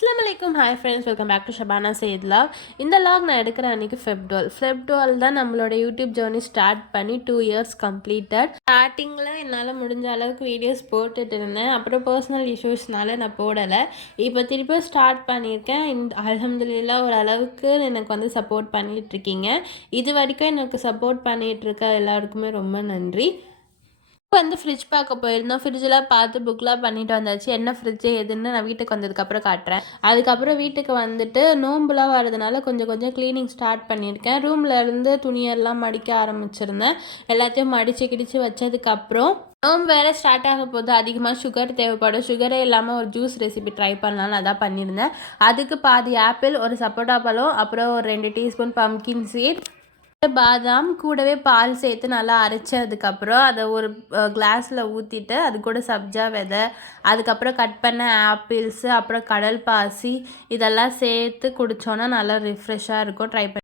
அஸ்ஸலாமு hi friends, welcome back to Shabana Syed vlog. இந்த vlog நான் எடுக்கிற அன்றைக்கி ஃபெப்டுவல் தான் நம்மளோட யூடியூப் ஜேர்னி ஸ்டார்ட் பண்ணி 2 இயர்ஸ் கம்ப்ளீட்டட். ஸ்டார்டிங்கில் என்னால் முடிஞ்ச அளவுக்கு வீடியோஸ் போட்டுட்டு இருந்தேன். அப்புறம் பர்சனல் இஷ்யூஸ்னால நான் போடலை. இப்போ திருப்பி ஸ்டார்ட் பண்ணியிருக்கேன். அல்ஹம்துலில்லாஹ் ஓரளவுக்கு எனக்கு சப்போர்ட் பண்ணிகிட்ருக்கீங்க. இது வரைக்கும் எனக்கு சப்போர்ட் பண்ணிகிட்ருக்க எல்லாருக்குமே ரொம்ப நன்றி. ஃப்ரிட்ஜ் பார்க்க போயிருந்தோம். ஃப்ரிட்ஜெலாம் பார்த்து புக்லாம் பண்ணிட்டு வந்தாச்சு. என்ன ஃப்ரிட்ஜு எதுன்னு நான் வீட்டுக்கு வந்ததுக்கப்புறம் காட்டுறேன். அதுக்கப்புறம் வீட்டுக்கு வந்துட்டு நோம்புலாம் வரதுனால கொஞ்சம் க்ளீனிங் ஸ்டார்ட் பண்ணியிருக்கேன். ரூமில் இருந்து துணியெல்லாம் மடிக்க ஆரம்பிச்சிருந்தேன். எல்லாத்தையும் மடித்து கிடிச்சு வச்சதுக்கப்புறம் நோம்பு வேறு ஸ்டார்ட் ஆக போது. அதிகமாக சுகர் தேவைப்படும். சுகரே இல்லாமல் ஒரு ஜூஸ் ரெசிபி ட்ரை பண்ணலான்னு அதான் பண்ணியிருந்தேன். அதுக்கு பாதி ஆப்பிள், ஒரு சப்போட்டா பழம், அப்புறம் ஒரு 2 டீஸ்பூன் பம்கின் சீட், பாதாம், கூடவே பால் சேர்த்து நல்லா அரைச்சதுக்கப்புறம் அதை ஒரு கிளாஸில் ஊற்றிட்டு அது கூட சப்ஜா விதை, அதுக்கப்புறம் கட் பண்ண ஆப்பிள்ஸு, அப்புறம் கடல் பாசி இதெல்லாம் சேர்த்து குடித்தோன்னா நல்லா ரிஃப்ரெஷ்ஷாக இருக்கும். ட்ரை பண்ணி